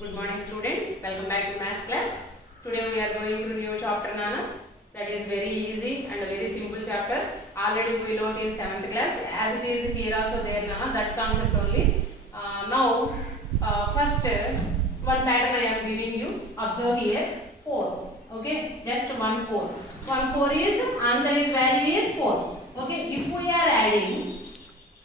Good morning students, welcome back to maths class. Today we are going to new chapter Nana. That is very easy and a very simple chapter. Already we learned in 7th class. As it is here also there Nana, that concept only. First one pattern I am giving you. Observe here 4. Okay, just 1 4. 1 4 is answer is value is 4. Okay, if we are adding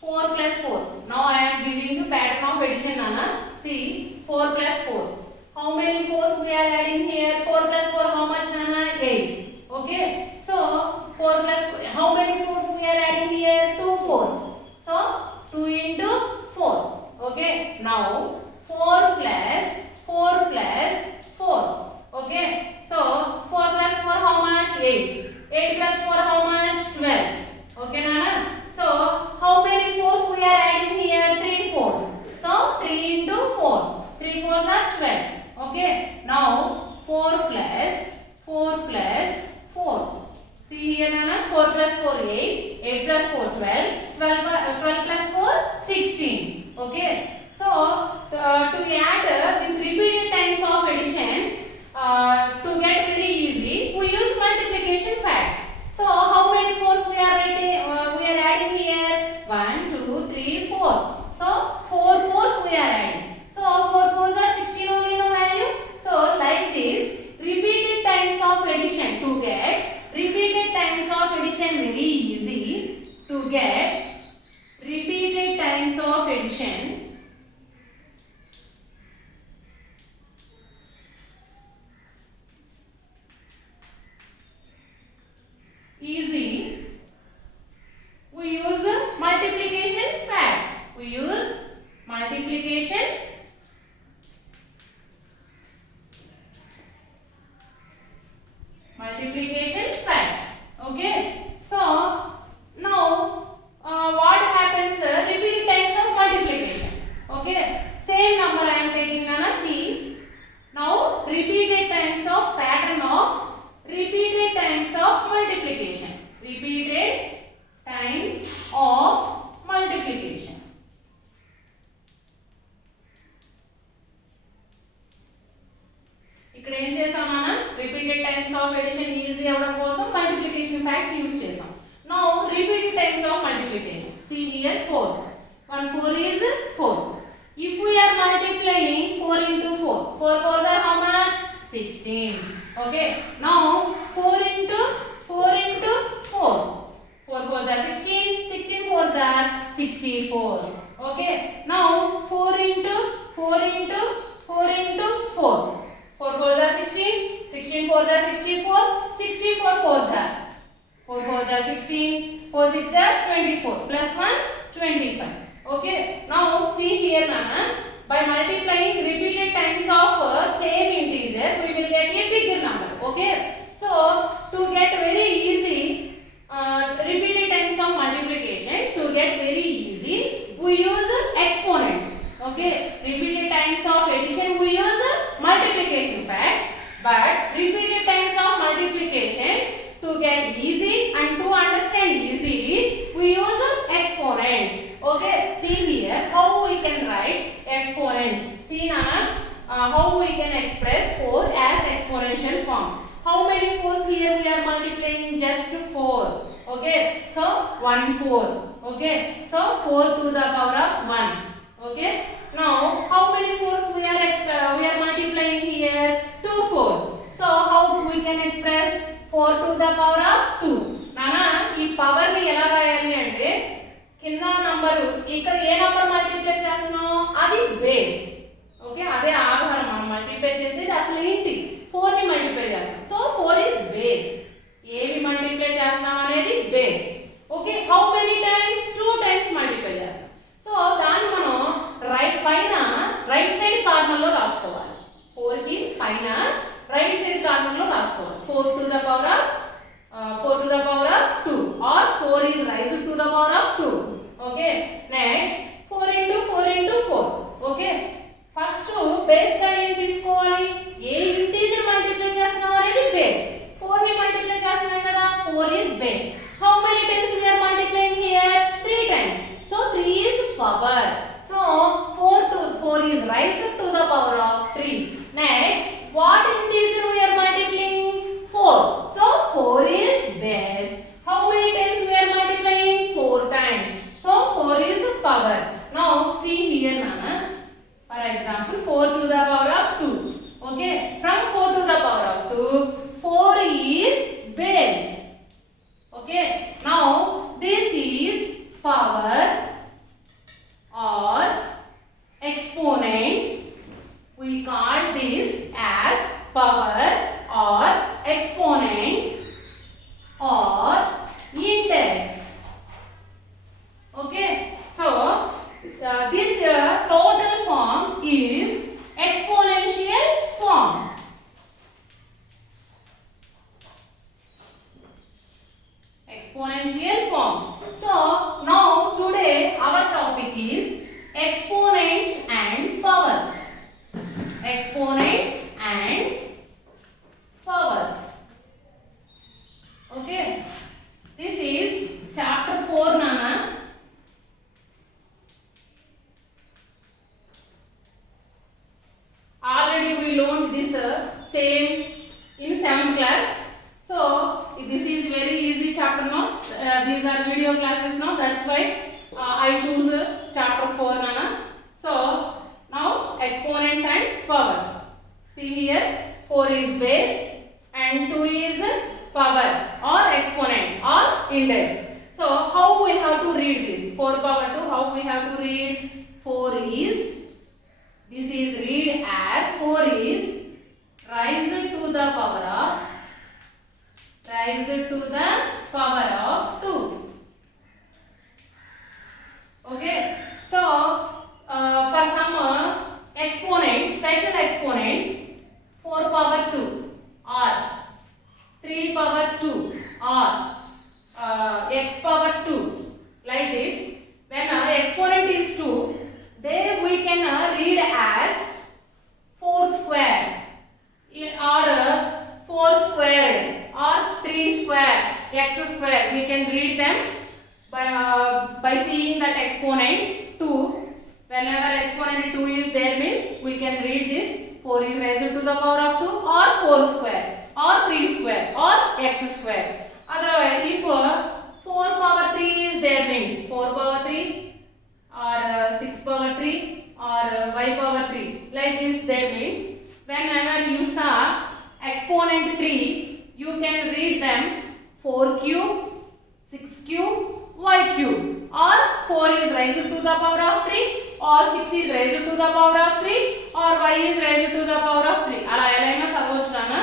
4 plus 4. Now I am giving you pattern of addition Nana. See 4 plus 4. How many 4s we are adding here? 4 plus 4 how much Nana? 8. Okay. So 4 plus 4. How many 4s we are adding here? 2 4s. So 2 into 4. Okay. Now 4 plus 4 plus 4. Okay. So 4 plus 4 how much? 8. 8 plus 4 how much? 12. Okay Nana. So how many 4s we are adding here? 3 4s. So 3 into 4. 3 4s are 12. Okay. Now 4 plus 4 plus 4. See here Nana. 4 plus 4 8. 8 plus 4 12. 12 plus 4 16. Okay. So to add this repeated times of addition to get very easy, we use multiplication facts. So how many 4s we are adding here? 1 2 3 4. So 4 4s we are adding. So 4 4s are 16 only, no value. So like this, repeated times of addition to get repeated times of addition very easy. To get repeated times of addition easy, we use multiplication facts. We use multiplication facts. Okay. So now what happens? Repeated times of multiplication. Okay. Same number I am taking Nana. See. Now repeated times of pattern of repeated times of multiplication. Repeated times of multiplication. ఇక్కడ ఏం చేసాం నాన్న? Repeated times of addition easy అవడం కోసం multiplication facts use చేసాం. Now repeated times of multiplication. See here 4. 1 4 is 4. If we are multiplying 4 into 4, 4 4s are how much? 16. Okay. Now 4 into 4 into 4. 4 4s are 16. 16 4s are 64. Okay. Now 4 into 4 into 4 into 4. 4 4s are 16. 16 4s are 64. 64 4s are 4 4s are 16. 4 6s are 24. Plus 1 25. Okay. Now see here Nana. By multiplying repeated times of same integer, we will get a bigger number. Okay. So to get very easy repeated times of multiplication, to get very easy, we use exponents. Okay. Repeated times of addition, we use multiplication facts. But repeated times of multiplication, to get easy and to understand easily, we use exponents. Okay. See here how we can write exponents. See Nana, how we can express 4 as exponential form. How many 4s here we are multiplying? Just 4. Okay. So 1 4. Okay. So 4 to the power of 1. Okay. Now how many 4s we are multiplying here? 2 4s. So how we can express 4 to the power of 2? Nana, ఈ power ని ఎలా రాయాలి అంటే కింద number ఇక్కడ ఏ number multiply చేస్తున్నాం అది base. Okay, అదే ఆధారం. మనం మల్టిప్లై చేసేది అసలు ఏంటి? 4 ని మల్టిప్లై చేస్తాం. So 4 is base. ఏవి మల్టిప్లై చేస్తున్నాం అనేది base. Okay. How many times? 2 times multiply చేస్తాం. సో దాన్ని మనం రైట్ సైడ్ కార్నర్ లో రాసుకోవాలి. 4 కి పైన రైట్ సైడ్ కార్నర్ లో రాసుకోవాలి. 4 to the power of 2 or 4 is raised to the power of 2. Okay. Next 4 into 4 into 4. Okay. First base గా ఏం తీసుకోవాలి? ఏ ఇంటీజర్ మల్టిప్లై చేస్తున్నాం అనేది బేస్. 4 ని మల్టిప్లై చేస్తున్నాం కదా, 4 is base. How many times we are multiplying here? 3 times. So 3 is power. So 4 is raised to the power of 3. example 4 to the power of 2. Okay, from 4 to the power of 2, 4 is base. Okay, now this is power or exponent. We call this as power or exponent or index. Okay, so this total form is exponential form. Exponential form. So now today our topic is exponents and powers. Exponents and powers. Okay, this is chapter 4, Nana. Already we learned this same in 7th class. So this is very easy chapter now. These are video classes now. That's why I choose chapter 4, Nana. So now exponents and powers. See here, 4 is base and 2 is power or exponent or index. So how we have to read this? 4 power 2. How we have to read? 4 is, this is read as 4 is raised to the power of 2. Okay, so for some exponents, special exponents, 4 power 2 or 3 power 2 or x power 2, like this. When exponent is 2, then we can read as 4 square or 4 squared or 3 square, x square. We can read them by seeing that exponent 2. Whenever exponent 2 is there means we can read this 4 is raised to the power of 2 or 4 square or 3 square or x square. Otherwise, if 4 power 3 is there means 4 power 3 or 6 power 3 or y power 3, like this there means whenever you saw exponent 3, you can read them 4 cube, 6 cube, y cube, or 4 is raised to the power of 3 or 6 is raised to the power of 3 or y is raised to the power of 3. అలా ఎలా అయినా చదవచ్చు నాన్న.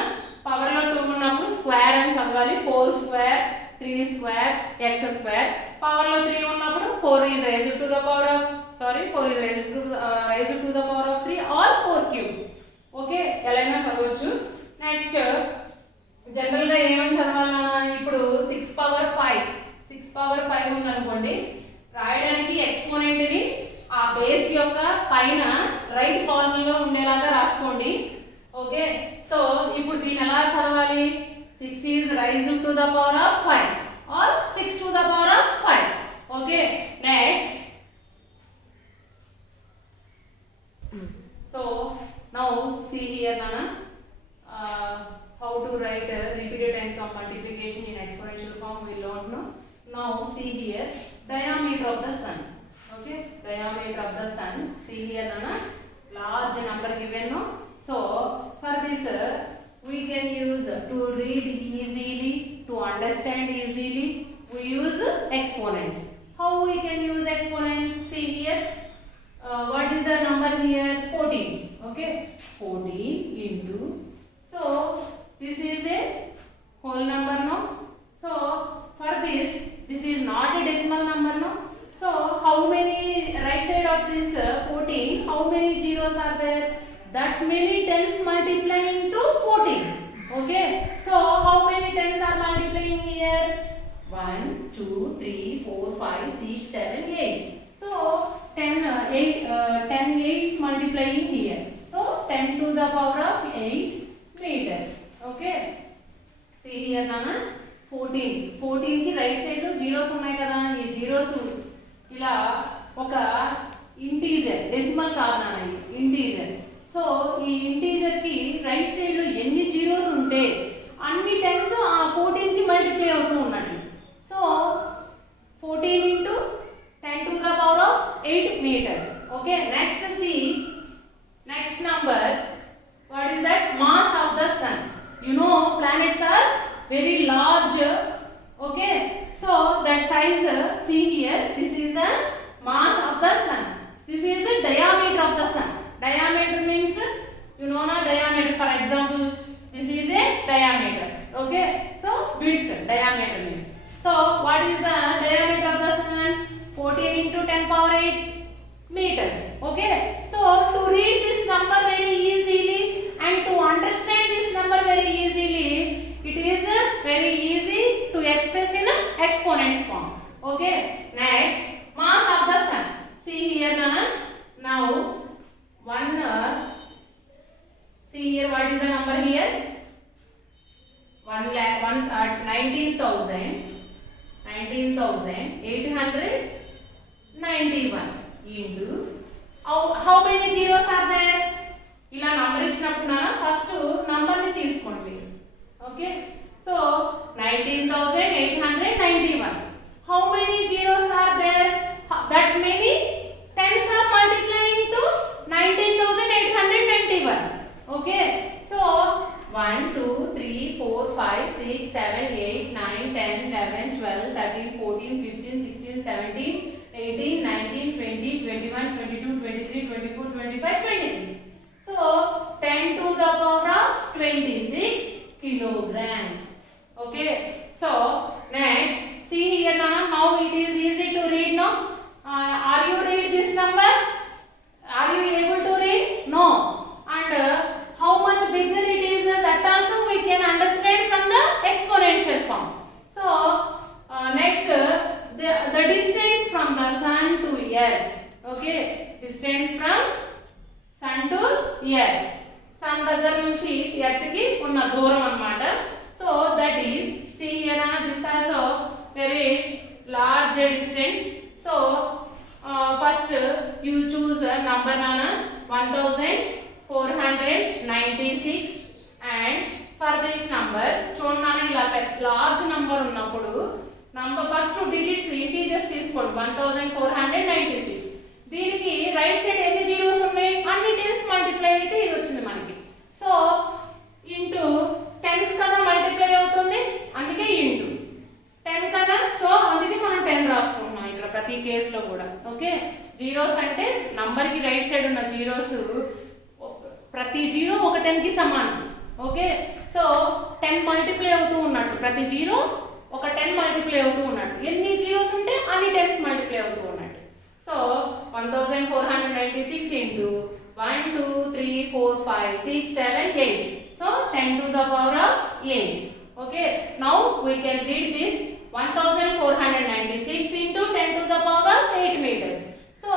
Power లో 2 ఉన్నప్పుడు square అని చదవాలి. 4 square, 3 square, x square. Power లో 3 ఉన్నప్పుడు 4 is raised to the power of 4 is raised to the power of 3 or 4 cube. Okay, ఎలా అయినా చదవచ్చు. నెక్స్ట్ జనరల్ గా ఏమని చదవాలన్నా, ఇప్పుడు 6 పవర్ 5 ఉంది అనుకోండి, రాయడానికి ఎక్స్పోనెంట్ ని ఆ బేస్ యొక్క పైన రైట్ కార్నర్ లో ఉండేలాగా రాసుకోండి. ఓకే, సో ఇప్పుడు దీన్ని ఎలా చదవాలి? 6 is raised to the power of 5 or 6 to the power of 5. Okay, next. So now see here, Nana, how to write repeated times of multiplication in exponential form we learned now. Now see here, diameter of the sun. Okay, diameter of the sun. See here, Nana, large number given no. So for this we can use to read easily, to understand easily, we use exponents. How we can use exponents? See here, what is the number here? 14. Okay, 14 into, so this is a whole number no. So for this is not a decimal number no. So how many, right side of this 14, how many zeros are there? That many tens multiplying to 14. Okay, so how many tens are multiplying here? 1, 2, 3, 4, 5, 6, 7, 8. So 10 eights multiplying here. So 10 to the power of 8 meters. Okay, see here, Nana, 14 కి right side లో zeros ఉన్నాయి కదా. ఈ zeros ఇలా ఒక integer, decimal కాదు నాన్న, integer. So ఈ ఇంటీజర్ కి రైట్ సైడ్ లో ఎన్ని జీరోస్ ఉంటే అన్ని టెన్స్ ఆ 14 కి మల్టిప్లై అవుతూ ఉన్నట్లు. So 14 into 10 to the power of 8 meters. Okay, next see planets are very large. Okay, so that size, see here, this is the mass of the sun, this is the diameter of the sun. Diameter means, you know na, diameter, for example, this is a diameter. Okay, so width, diameter means. So what is the diameter of the sun? 14 into 10 power 8 meters. Okay, so to read this number very easily and to understand this number very easily, it is very easy to express in exponents form. Okay, next, mass of the sun. See here now one see here, what is the number here? 19,891 into how many zeros are there? ఇలా number ఇచ్చినప్పుడు first number ని తీసుకోండి. Okay, so 19,891. How many zeros are there? That many tens are multiplying to 19,891. Okay, so 1 2 3 4 5 6 7 8 9 10 11 12 13 14 15 16 17 18 19 20 21 22 23 24 25 26. So 10 to the power of 26 kilograms. Okay, so next, see here now it is easy to read now. Are you read this number? Are you able to read? No. And how much bigger it is, that also we can understand from the exponential form. So next, the distance from the sun to earth. Okay, distance from sun to earth. Sun దగ్గర నుంచి earth కి ఉన్న దూరం అన్నమాట. So that is, see here this also very large distance. So first you choose a number 1496, and for this number చూడండి ఇలా large number ఉన్నప్పుడు number first digits integers తీసుకోండి. 1496, దీనికి రైట్ సైడ్ ఎన్ని జీరోస్ ఉన్నాయి? అన్ని టెన్స్ మల్టిప్లై అయితే ఇది వచ్చింది మనకి. సో ఇంటూ టెన్స్ కదా మల్టిప్లై అవుతుంది, అందుకే ఇంటూ 10 కదా, సో అందుకే మనం 10 రాసుకుంటున్నాం ఇక్కడ ప్రతి కేసులో కూడా. ఓకే, జీరోస్ అంటే నంబర్ కి రైట్ సైడ్ ఉన్న జీరోస్ ప్రతి జీరో ఒక 10 కి సమానం. ఓకే, సో 10 మల్టిప్లై అవుతూ ఉన్నట్టు, ప్రతి జీరో ఒక 10 మల్టిప్లై అవుతూ ఉన్నట్టు, ఎన్ని జీరోస్ ఉంటే అన్ని 10s మల్టిప్లై అవుతూ ఉన్నట్టు. So 1496 into 1 2 3 4 5 6 7 8, so 10 to the power of 8. Okay, now we can read this 1496 into 10 to the power of 8 meters. So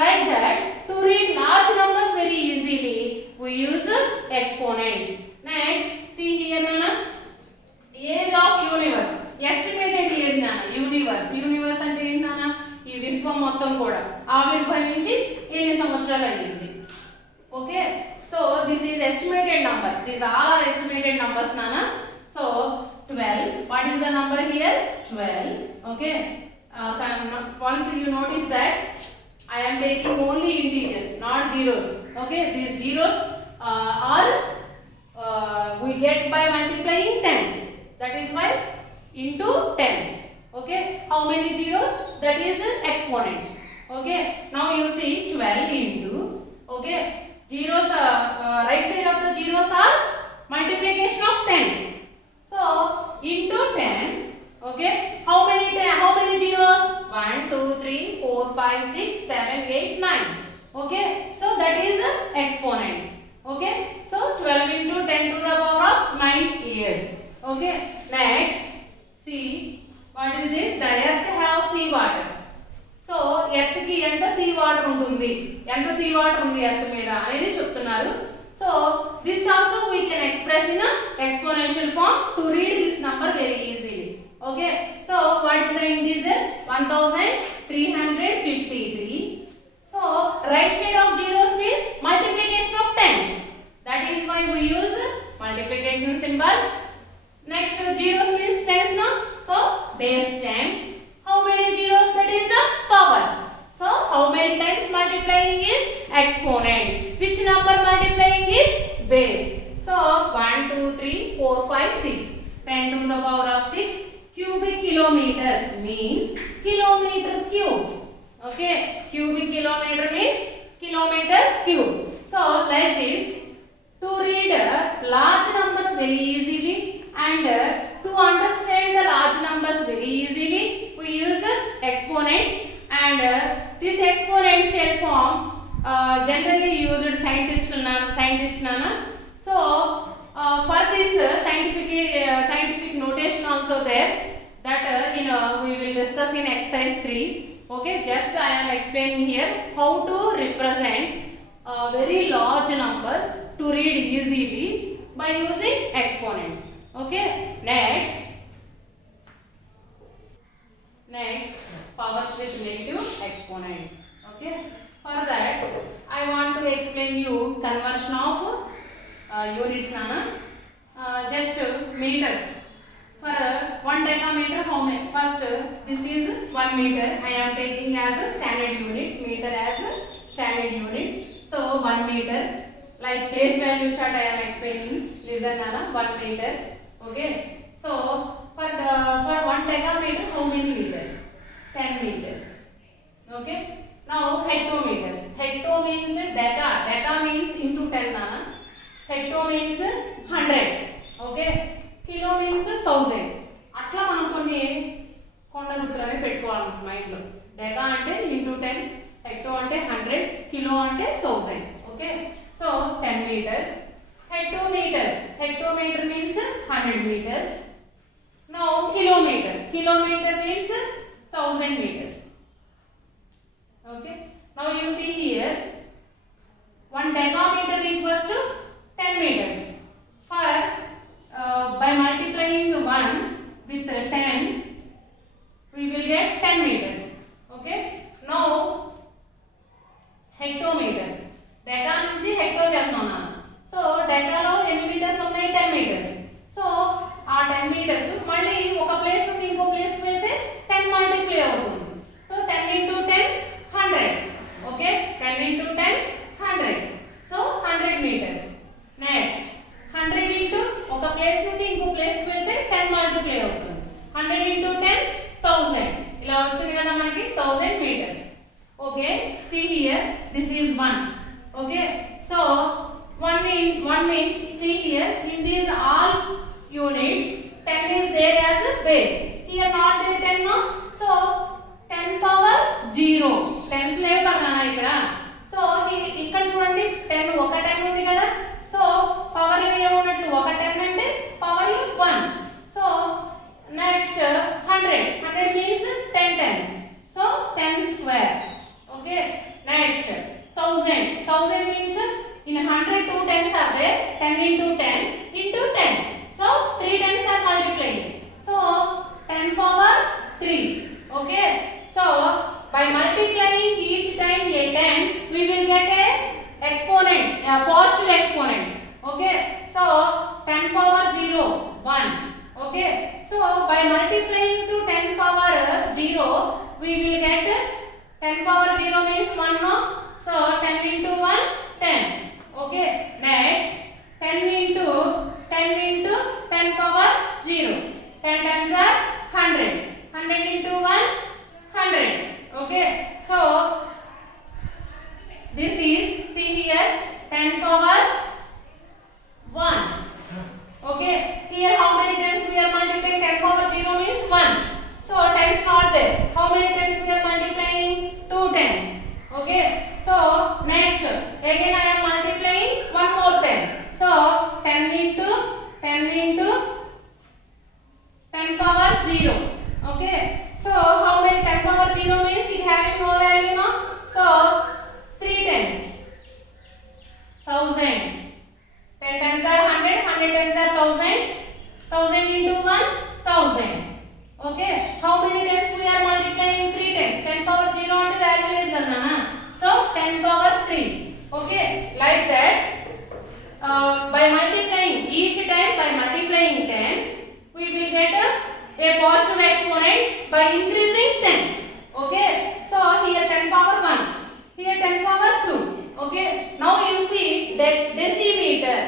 like that, to read large numbers very easily, we use exponents. Next, see here age of universe, estimated age universe. Universe అంటే ఏంటి ఈ విశ్వం మొత్తం కూడా ఆవిర్భవించి ఎన్ని సంవత్సరాలు అయ్యింది. Okay, so this is estimated number. These all are estimated numbers So 12, what is the number here? 12. Okay, once you notice that I am taking only integers, not zeros. Okay, these zeros are we get by multiplying tens. That is why into tens. Okay, how many zeros? That is exponent. Okay, now you see 12 into, okay, zeros right side of the zeros are multiplication of tens. So into 10. Okay, how many zeros? 1 2 3 4 5 6 7 8 9. Okay, so that is exponent. Okay, so 12 into 10 to the power of 9 years. Okay, next, see what is this? The earth have sea water. So earth ki enta sea water untundi, enta sea water undi earth meeda anedi cheptunnaru. So this also we can express in a exponential form to read this number very easily. Okay, so what is the integer? 1353. So right side of zeros means multiplication of tens. That is why we use multiplication symbol. Next, zeros means tens, no? So base 10. How many zeros? That is the power. So how many times multiplying is exponent? Which number multiplying is base? So So 1, 2, 3, 4, 5, 6. 10 to the power of 6 cubic kilometers means kilometer cube. Okay, cubic kilometer means kilometers cube. So like this, to read large numbers very easily and to understand the large numbers very easily, we use exponents, and this exponential form generally used scientist nana. So for this scientific notation also there, that we will discuss in exercise 3. Okay, just I am explaining here how to represent very large numbers to read easily by using exponents. Okay, next powers with negative exponents. Okay, for that I want to explain you conversion of units nana. Just meters. For 1 decameter, how many? First, this is 1 meter. I am taking as a standard unit. Meter as a standard unit. So 1 meter. Like place value chart I am explaining. Listen, nana. 1 meter. Okay. So for 1 decameter, how many meters? 10 meters. Okay. Now hectometers. Hecto means deca. Deca means into 10, nana. Hecto means 100. Okay. Kilo means 1000. అట్లా మనం కొన్ని కొండ గుర్తులనే పెట్టుకోవాలి మైండ్లో. డెకా అంటే into 10, hecto అంటే 100, kilo అంటే 1000. Okay, so 10 meters. Hectometers. Hectometer means 100 meters. Now kilometer. Kilometer means 1000 meters. Okay. Now you see here, 1 decameter equals to 10 meters. For by multiplying 1 with 10, we will get 10 meters. Okay. Now hectometers. Deca నుంచి hecto వెళ్తున్నాను. So డెకాలో ఎన్ని metres ఉన్నాయి? 10 meters. So ఆ 10 meters మళ్ళీ ఒక place నుండి ఇంకో place కి వెళ్తే 10 మల్టిప్లై అవుతుంది. So 10 into 10 100. Okay, 10 into 10 100. So 100 meters. Next 100 into ఒక ప్లేస్ నుండి ఇంకో ప్లేస్ కి వెళ్తే 10 మల్టిప్లై అవుతుంది. 100 into 10 1000. ఇలా వచ్చింది కదా మనకి 1000 meters. Okay, see here, this is 1. Okay, so 1 means, see here, in these all units 10 is there as a base. Here not there 10, no. So 10 power 0. 10 లేవు కదా ఇక్కడ. సో ఇక్కడ చూడండి 10 ఒక 10 ఉంది కదా. సో పవర్ లో ఏమున్నట్లు ఒక 10 అంటే పవర్ లో 1. So next 100 means 10 tens. So 10 square. Okay, next 1000 means in 100 2 tens are there. 10 into 10 into 10. So 3 tens are multiplying. So 10 power 3. Okay, so by multiplying each time a 10, we will get a exponent, a positive exponent. Okay, so 10 power 0 1. Okay, so by multiplying to 10 power 0, we will get 10 power 0 means 1, no. So 10 into 1 10. Okay, next 10 into 10 power 0. 10 times are 100. 100 into 1 100. Okay, so this is, see here, 10 power 1. Okay, here how many times we are multiplying? 10 power 0 means 1. So 10 is not there. How many times we are multiplying? 2 tens. Okay, so next again I am multiplying one more 10. So 10 into 10 power 0. Okay, so how many 10 power 0 means it having no value, no. So 3 tens 1000. 10 times are 100, 100 times are 1000. 1000 into 1 1000. Okay, how many times we are multiplying? 3 tens. 10 power 0 అంటే value లేదు కదా. So 10 power 3. Okay, like that by multiplying each time, by multiplying 10, we will get a positive exponent by increasing 10. Okay, so here 10 power 1, here 10 power 2. Okay, now you see that decimeter.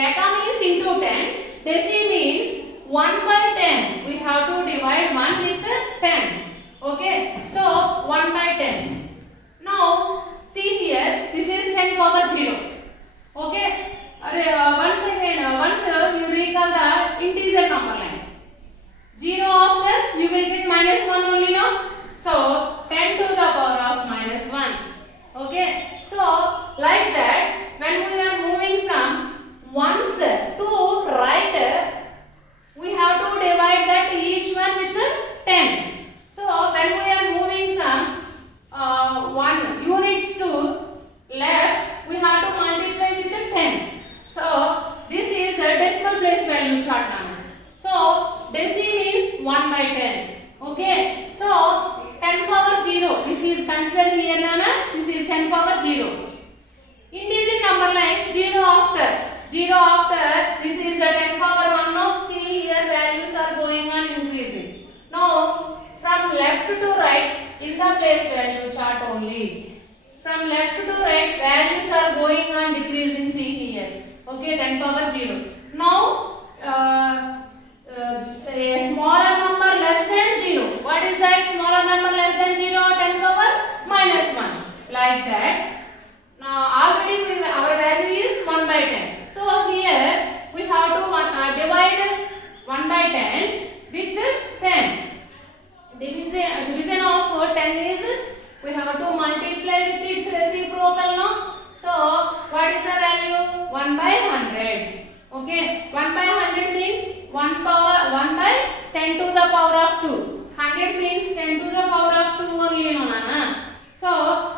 Deca means into 10. Deci means 1 by 10. We have to divide 1 with 10. Okay. So 1 by 10. Now see here. This is 10 power 0. Okay. Once you recall the integer number line. 0 after you will get minus 1 only, no? So 10 to the power of minus 1. Okay. So like that, when we are moving from ones to right, we have to divide that each one with 10. So when we are moving from 1 units to left, we have to multiply with 10. So this is a decimal place value chart now. So deci means 1 by 10. Okay. So 10 power 0. This is considered here, Nana. This is 10 power 0. Integer number line 0 after. 0 after. This is the 10 power 1. Now see here values are going on increasing. Now from left to right in the place value chart only. From left to right values are going on decreasing. See here. Okay, 10 power 0. Now a smaller number less than 0. What is that smaller number less than 0? 10 power minus 1. Like that. Now already our value is 1 by 10. So here we have to divide 1 by 10 with 10. Division of 10 is we have to multiply with its reciprocal, no? So what is the value? 1 by 100. Okay, 1 by 100 means 1 by 10 to the power of 2. 100 means 10 to the power of 2 only, no, Nana. So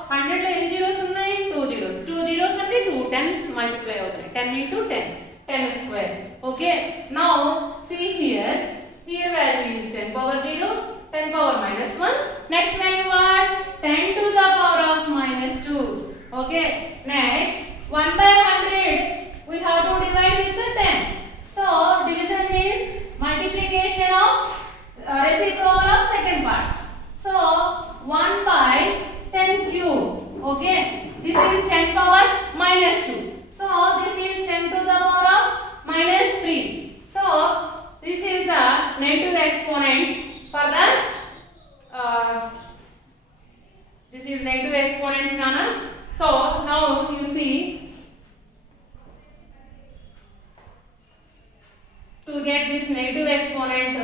100 lo any zeros unnai? 2 zeros. 2 zeros ante 2 tens multiply avutundi. 10 into 10. 10 square. Okay. Now see here. Here value is 10 power 0. 10 power minus 1. Next value what? 10 to the power of minus 2. Okay. Next 1 by 100. We have to divide with 10. So division means multiplication of reciprocal of second part. So 1 by 10 cube. Okay. This is 10 power minus 2. So this is 10 to the power of minus 3. So this is the negative exponent for the this is negative exponents, Nana. So now you see, to get this negative exponent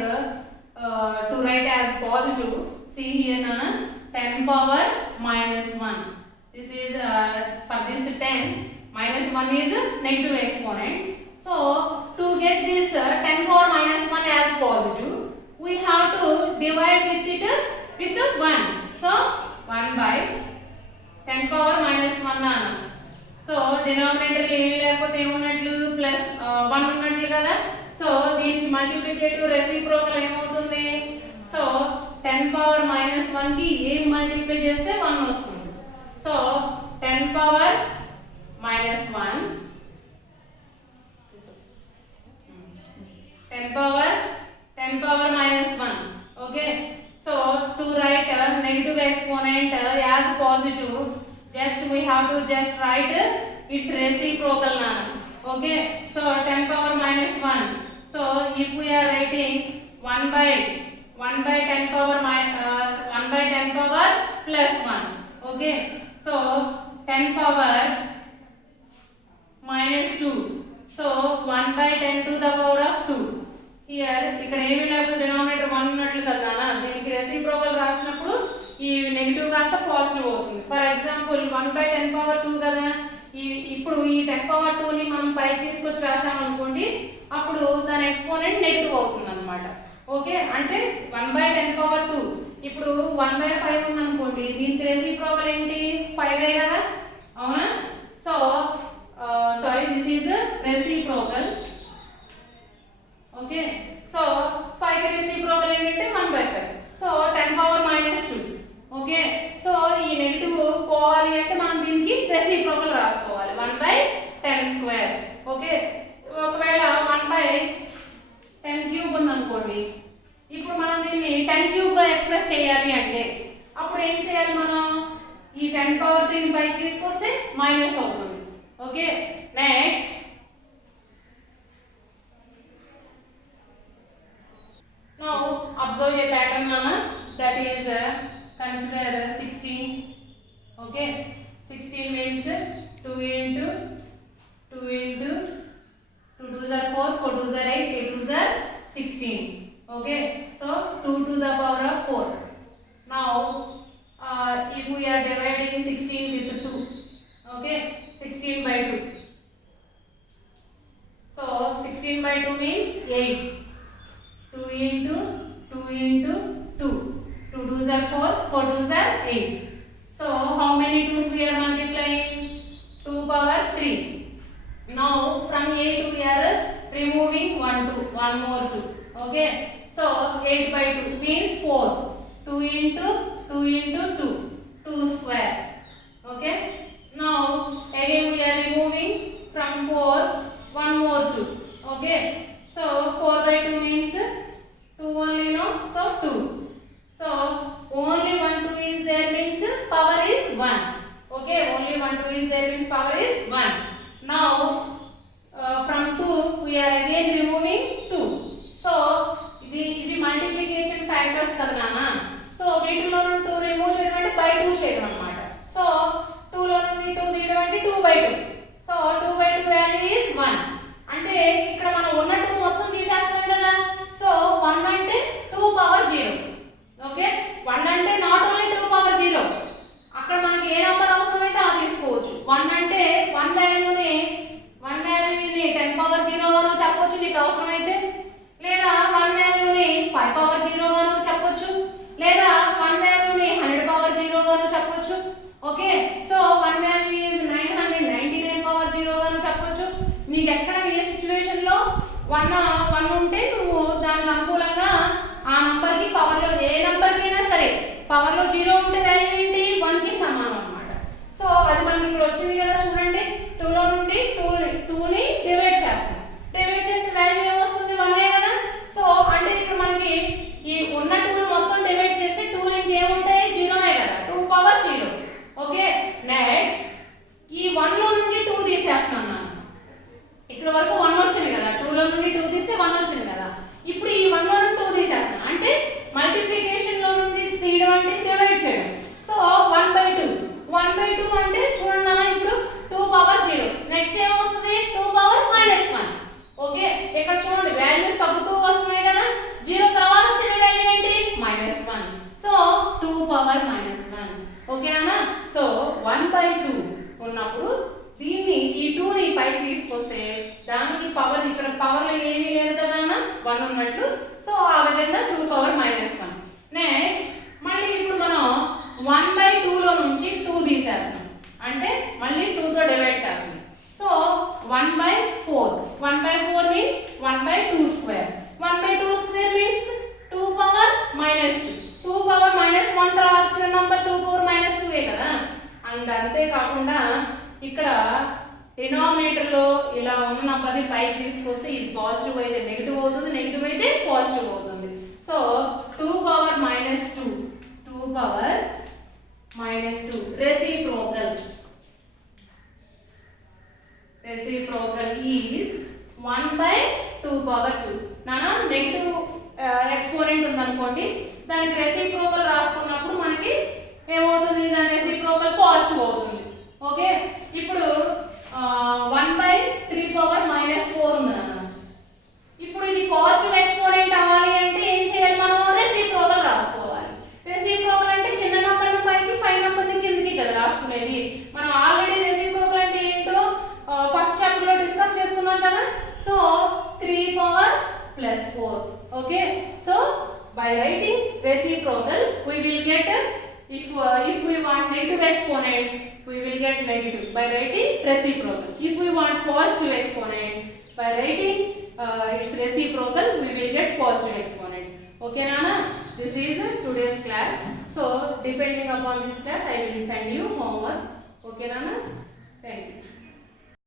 to write as positive, see here, Nana, 10 power minus 1. This is for this 10 minus 1 is negative exponent. So to get this 10 power minus 1 as positive, we have to divide with it with 1. So 1 by 10 power minus 1, Nana. So denominator ఏమీ లేకపోతే ఏమున్నట్లు plus 1 ఉన్నట్లు కదా. So దీనికి multiplicative reciprocal ఏమవుతుంది? So 10 power minus 1 కి ఏం multiply చేస్తే 1 వస్తుంది. So 10 power minus 1 10 power minus 1. Okay. So to write negative exponent as positive, just we have to just write its reciprocal now. Okay. So 10 power minus 1. So if we are writing 1 by 10 power 1 by 10 power plus 1. Okay. So 10 power minus 2. So 1 by 10 to the power of 2. Here ఇక్కడ ఏమీ లేకపోతే denominator 1 ఉన్నట్లు కదా. దీనికి reciprocal రాసినప్పుడు ఈ negative కాస్త positive అవుతుంది. ఫర్ ఎగ్జాంపుల్ 1 by 10 power 2 కదా. ఇప్పుడు ఈ 10 power 2 ని మనం పైకి తీసుకొచ్చి రాసాము అనుకోండి, అప్పుడు దాని ఎక్స్పోనెంట్ నెగటివ్ అవుతుంది అన్నమాట. ఓకే, అంటే 1 by 10 power 2. ఇప్పుడు 1 by 5 ఉంది అనుకోండి, దీనికి రెసిప్రోకల్ ఏంటి? 5 కదా, అవునా? So sorry, this is reciprocal. Okay, so 5 కి రెసిప్రోకల్ ఏంటంటే 1 by 5. So 10 power minus 2. Okay, so ఈ నెగటివ్ పోవాలి అంటే మనం దీనికి రెసిప్రోకల్ రాసుకోవాలి 1 by 10 square. ఓకే, ఒకవేళ 1 by 10 cube ఉంది అనుకోండి, ఇప్పుడు మనం దీన్ని 10 cube గా ఎక్స్ప్రెస్ చేయాలి అంటే అప్పుడు ఏం చేయాలి? మనం ఈ 10 power 3 ని పైకి తీసుకొస్తే మైనస్ అవుతుంది. Okay, next 16 by 2 means 8. 2 into 2 into 2. 2 2s are 4, 4 2s are 8. So how many 2s we are multiplying? 2 power 3. Now from 8 we are removing 1 more 2. Okay. So 8 by 2 means 4. 2 into 2 into 2. 2 square. Okay. Now again we are removing from 4 1 more 2. Okay. So 4 by 2 means 2 only, no? So 2. So only 1 2 is there means power is 1. Okay. Only 1 2 is there means power is 1. Now from 2 we are again removing 2. So ఇది multiplication factors కదా నాన్న. So వీటిలో నుండి 2 remove చేయడం అంటే by 2 చేయడం అన్నమాట. So 2 లో నుండి 2 తీయడం అంటే 2 by 2. So 2 by 2 value is 1. అంటే ఇక్కడ మనం ఉన్న 2 మొత్తం తీసేస్తాం కదా. సో 1 అంటే 2 పవర్ 0. ఓకే. 1 అంటే నాట్ ఓన్లీ 2 పవర్ 0. అక్కడ మనకి ఏ నంబర్ అవసరమైతే అది తీసుకోవచ్చు. 1 అంటే 1 వాల్యూని 10 పవర్ 0 గాను చెప్పొచ్చు నీకు అవసరమైతే, లేదా 1 వాల్యూని 5 పవర్ 0 గాను చెప్పొచ్చు, లేదా 1 వాల్యూని 100 పవర్ 0 గాను చెప్పొచ్చు. Okay. So 1 value is 999 power 0 గాను చెప్పొచ్చు. నీకు ఎక్కడ ఏ సిచువేషన్ లో 1 ఉంటే నువ్వు దానికి అనుకూలంగా ఆ నంబర్ కి పవర్ లో ఏ నంబర్ కైనా సరే పవర్ లో 0 ఉంటే వాల్యూ ఏంటి 1 కి సమానం అన్నమాట. సో అది మనకి ఇప్పుడు వచ్చింది కదా చూడండి. 2 లో నుండి 2 ని డివైడ్ చేస్తాం. డివైడ్ చేస్తే వాల్యూ ఏమొస్తుంది 1 కదా. సో అంటే ఇప్పుడు మనకి ఈ ఉన్న 2 మొత్తం డివైడ్ చేస్తే 2 లో ఇంకేముంటాయి 0నే కదా. 2 పవర్ 0. ఓకే. నెక్స్ట్ ఈ 1 లో నుండి 2 తీసేస్తున్నాను నేను. ఇక్కడ వరకు 1 వచ్చింది కదా. 2 లో నుండి 2 తీస్తే 1 వచ్చింది కదా. ఇప్పుడు ఈ 1 లో నుండి 2 తీసేస్తున్నాను. అంటే మల్టిప్లికేషన్ లో నుండి తీయడం అంటే డివైడ్ చేయడం. So 1 by 2. 1 by 2 అంటే చూడండి అన్న ఇప్పుడు 2 పవర్ 0. నెక్స్ట్ ఏం వస్తుంది 2 పవర్ -1. ఓకే. ఇక్కడ చూడండి వాల్యూస్ తగ్గుతూ వస్తున్నాయి కదా. 0 తర్వాత వచ్చిన వాల్యూ ఏంటి -1. So 2 power -1. ఓకేనా. సో 1 by 2 ఉన్నప్పుడు దీన్ని ఈ 2 ని పైకి తీసుకొస్తే దానికి పవర్ ఇక్కడ పవర్ లో ఏమీ లేదు కదా అన్న 1 ఉన్నట్లు. సో ఆ విధంగా 2 పవర్ -1. నెక్స్ట్ మళ్ళీ ఇప్పుడు మనం 1 by 2 లో నుంచి 2 తీసేస్తాం. అంటే మళ్ళీ 2 తో డివైడ్ చేస్తాం. So 1 by 4. 1 by 4 means 1 by 2 square. 1 by 2 square means 2 power -2. 2 power -1 తర్వాత వచ్చిన నంబర్ 2 power -2 కదా. అండ్ అంతే కాకుండా ఇక్కడ డినామినేటర్ లో ఇలా ఉన్న నంబర్ ని పైకి తీసుకొస్తే ఇది పాజిటివ్ అయితే నెగటివ్ అవుతుంది, నెగటివ్ అయితే పాజిటివ్ అవుతుంది. So 2 power -2. 2 power -2 reciprocal. Reciprocal is 1 by 2 power 2. నానా నెగటివ్ ఎక్స్పోనెంట్ ఉందనుకోండి, దానికి రెసిప్రోకల్ రాసుకున్నప్పుడు మనకి ఏమవుతుంది దాని రెసిప్రోకల్ పాజిటివ్ అవుతుంది. ఓకే. ఇప్పుడు 1 by 3 power -4 ఉంది నాన్న. ఇప్పుడు ఇది పాజిటివ్ ఎక్స్పోనెంట్ అవ్వాలి అంటే ఏం చేయాలి మనం రెసిప్రోకల్ రాసుకోవాలి. రెసిప్రోకల్ అంటే కింద నంబర్ని పైకి పై నంబర్ని కిందకి కదా రాసుకునేది. మనం ఆల్రెడీ రెసిప్రోకల్ అంటే ఏంటో ఫస్ట్ చాప్టర్ లో డిస్కస్ చేసుకున్నాం కదా. So 3 power +4. okay. So by writing reciprocal we will get if we want negative exponent we will get negative by writing reciprocal. If we want positive exponent by writing its reciprocal we will get positive exponent. Okay Nana, this is today's class. So depending upon this class I will send you homework. Okay Nana, thank you.